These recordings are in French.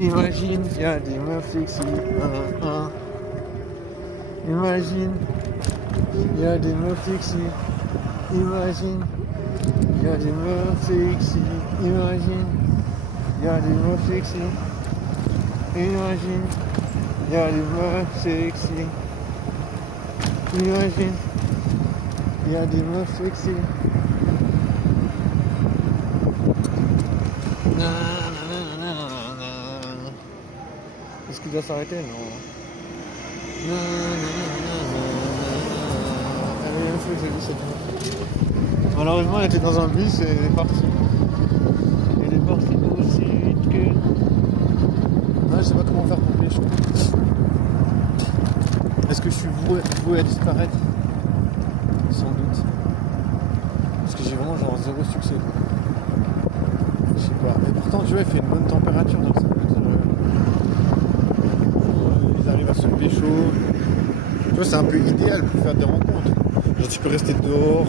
Imagine, y a des meufs sexy. Imagine, y a des meufs sexy. Imagine, y a des meufs sexy. Imagine, y a des meufs sexy. Imagine, y a des meufs sexy. Imagine, y a des meufs sexy. Est-ce qu'il doit s'arrêter? Non. Elle est j'ai vu cette meuf. Malheureusement, elle était dans un bus et elle est partie. Elle est partie aussi vite que. Non, je sais pas comment faire pour pécho. Est-ce que je suis voué à disparaître? Sans doute. Parce que j'ai vraiment genre zéro succès. Je sais pas. Et pourtant, tu vois, il fait une bonne température dans ça. Ils arrivent à se pécho. Tu vois, c'est un peu idéal pour faire des rencontres. Genre, tu peux rester dehors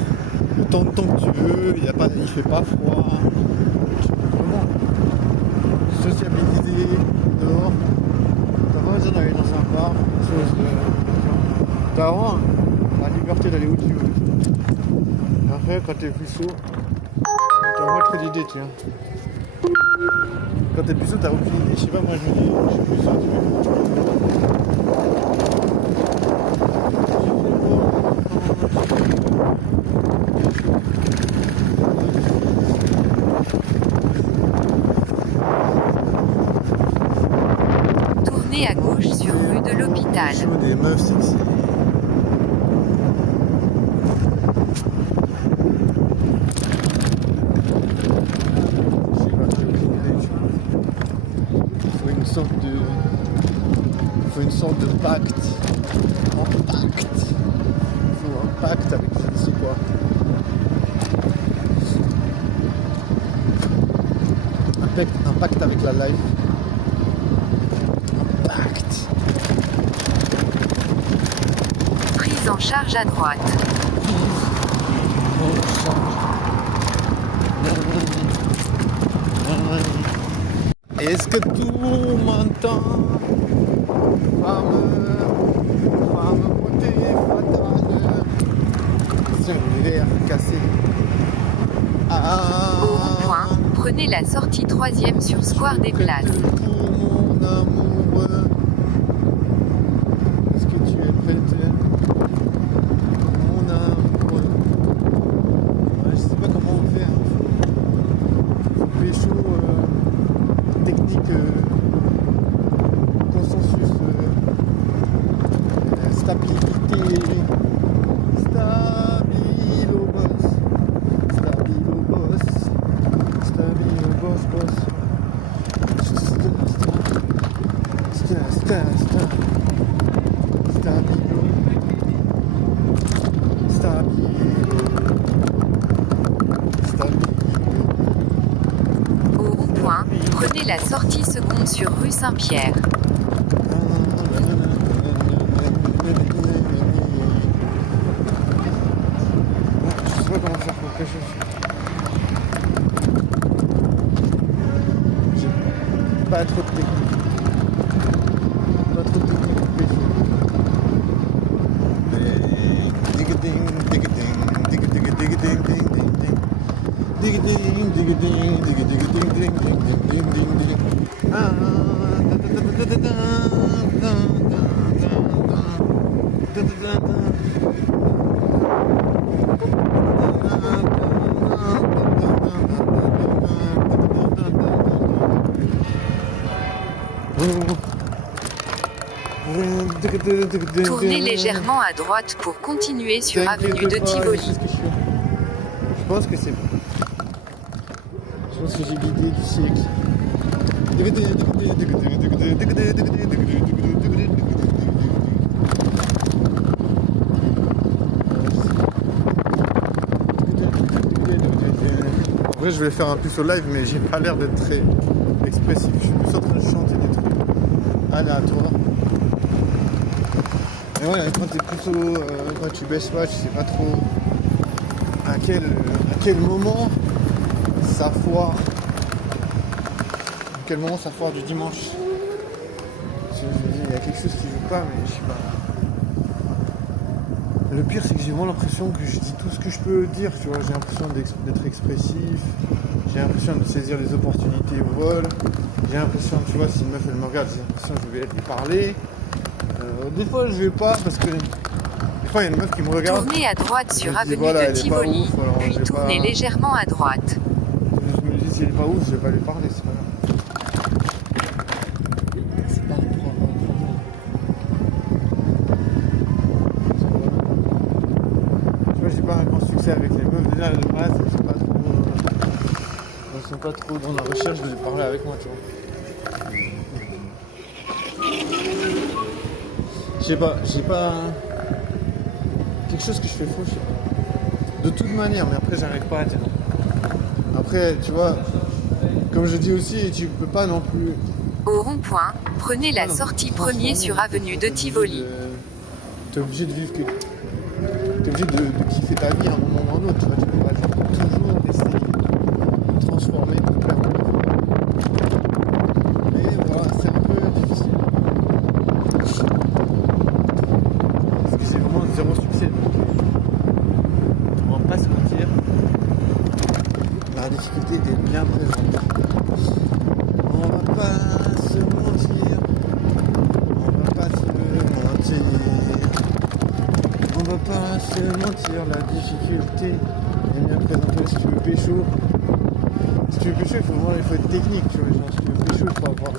autant de temps que tu veux. Il fait pas froid. Tu peux vraiment sociabiliser dehors. T'as pas besoin d'aller dans un bar. T'as vraiment la liberté d'aller où tu veux. Et après, quand t'es plus chaud, t'as moins trop d'idées, tiens. Quand t'es plus chaud, t'as aucune idée. Je sais pas, moi je me dis, je suis plus chaud, tu vois. Tournez à gauche sur rue de l'Hôpital. Chaud des meufs sexy. Il faut une sorte de pacte. Il faut un pacte avec je ne sais quoi. Un pacte avec la life. Un pacte. Prise en charge à droite. Est-ce que tout m'entend? Femme beauté fatale. C'est un verre cassé. Au rond-point, prenez la sortie 3e sur Square des Places. Pour mon amoureux, est-ce que tu es prête? Mon amoureux. Ouais, je sais pas comment on fait. Pécho, technique, consensus, stabilité. Stabilo boss. Stabilo boss. Stabilo boss boss. Stabilo. Au rond-point, prenez la sortie seconde sur rue Saint-Pierre. Je sais pas comment faire pour pécho. J'ai pas trop de technique. Pas trop de technique pour pécho. Tournez légèrement à droite pour continuer sur avenue de Tivoli. Je pense que c'est bon. Je pense que j'ai l'idée du siècle. En vrai, je vais faire un plus au live, mais j'ai pas l'air d'être très expressif. Je suis plus en train de chanter des trucs aléatoires. Et ouais, quand t'es plutôt, quand tu baisses pas, tu sais pas trop à quel moment ça foire, à quel moment ça foire du dimanche. Il y a quelque chose qui joue pas, mais je sais pas. Le pire, c'est que j'ai vraiment l'impression que je dis tout ce que je peux dire, tu vois. J'ai l'impression d'être expressif, j'ai l'impression de saisir les opportunités au vol, j'ai l'impression, tu vois, si une meuf elle me regarde, j'ai l'impression que je vais lui parler. Des fois, je vais pas parce que des fois, il y a une meuf qui me regarde. Tournez à droite sur Je me dis, avenue voilà, elle de est pas Tivoli, ouf, alors puis je vais tournez pas- légèrement à droite. Je me dis, si elle est pas ouf, je vais pas lui parler, c'est pas grave. C'est pas un problème. Tu vois, j'ai pas un grand succès avec les meufs. Déjà, de base, elles sont pas trop dans la recherche de parler avec moi, tu vois. Je sais pas, j'ai pas quelque chose que je fais faux, je sais pas. De toute manière, mais après, j'arrive pas à dire. Après, tu vois, comme je dis aussi, tu peux pas non plus. Au rond-point, prenez la Non, sortie transformer, premier sur avenue de Tivoli. T'es obligé de vivre T'es obligé de kiffer ta vie à un moment ou à un autre, tu vois, tu peux pas toujours essayer de transformer toute la vie. Mais voilà, c'est un peu difficile. Parce que j'ai vraiment zéro succès. On va pas se mentir. La difficulté est bien présente. On va pas se mentir. On va pas se mentir. On va pas se mentir, la difficulté est bien présentée. Si tu veux pécho, il faut être technique, tu vois. Genre, si tu veux pécho, il faut avoir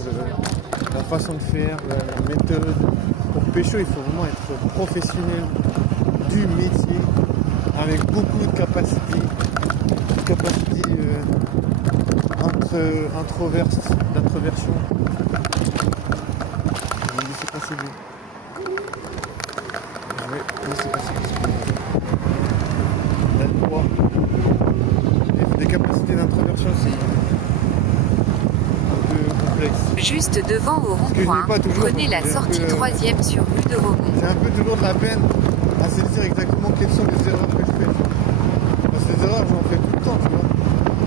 la façon de faire, la méthode. Pour pécho, il faut vraiment être professionnel du métier, avec beaucoup de capacité d'introversion. Je vais laisser passer je vais laisser passer la loi. Des capacités d'introversion, c'est un peu complexe. Juste devant au que je n'ai rond-point, pas toujours, prenez la parce que j'ai un sortie peu, 3e sur rue de Romont. J'ai un peu toujours de la peine à saisir exactement quelles sont les erreurs que je fais. Parce que ces erreurs, j'en fais tout le temps, tu vois.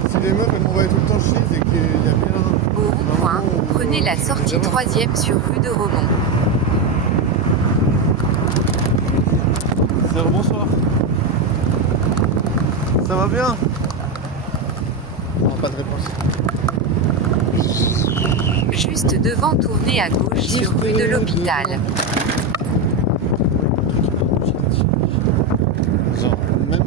Si les meufs, elles m'envoient tout le temps chier, c'est qu'il y a bien Au rond-point, prenez la sortie 3e sur rue de Romont. Sœur, bonsoir. Ça va bien? Non, pas de réponse. Juste devant, tournez à gauche sur rue de l'Hôpital. Genre, même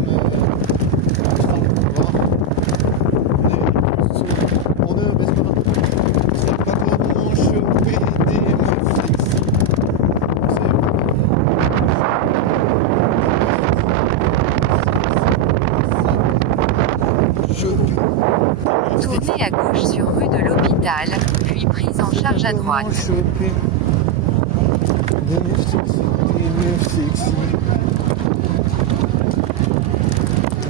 on ne baisse pas. On sait pas comment choper des meufs sexy. On sait pas. Choper. Tournez à gauche sur rue de l'Hôpital, puis prise en charge à droite. Choper des meufs sexy, des meufs sexy.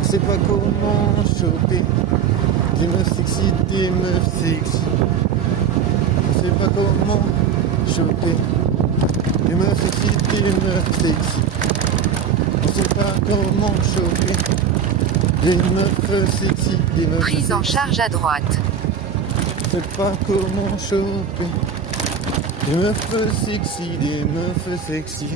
On sait pas comment choper des meufs sexy, des meufs sexy. On sait pas comment choper des meufs sexy, des meufs sexy. On sait pas comment choper des meufs sexy, des meufs Prise en sexy. charge à droite. On sait pas comment choper des meufs sexy, des meufs sexy.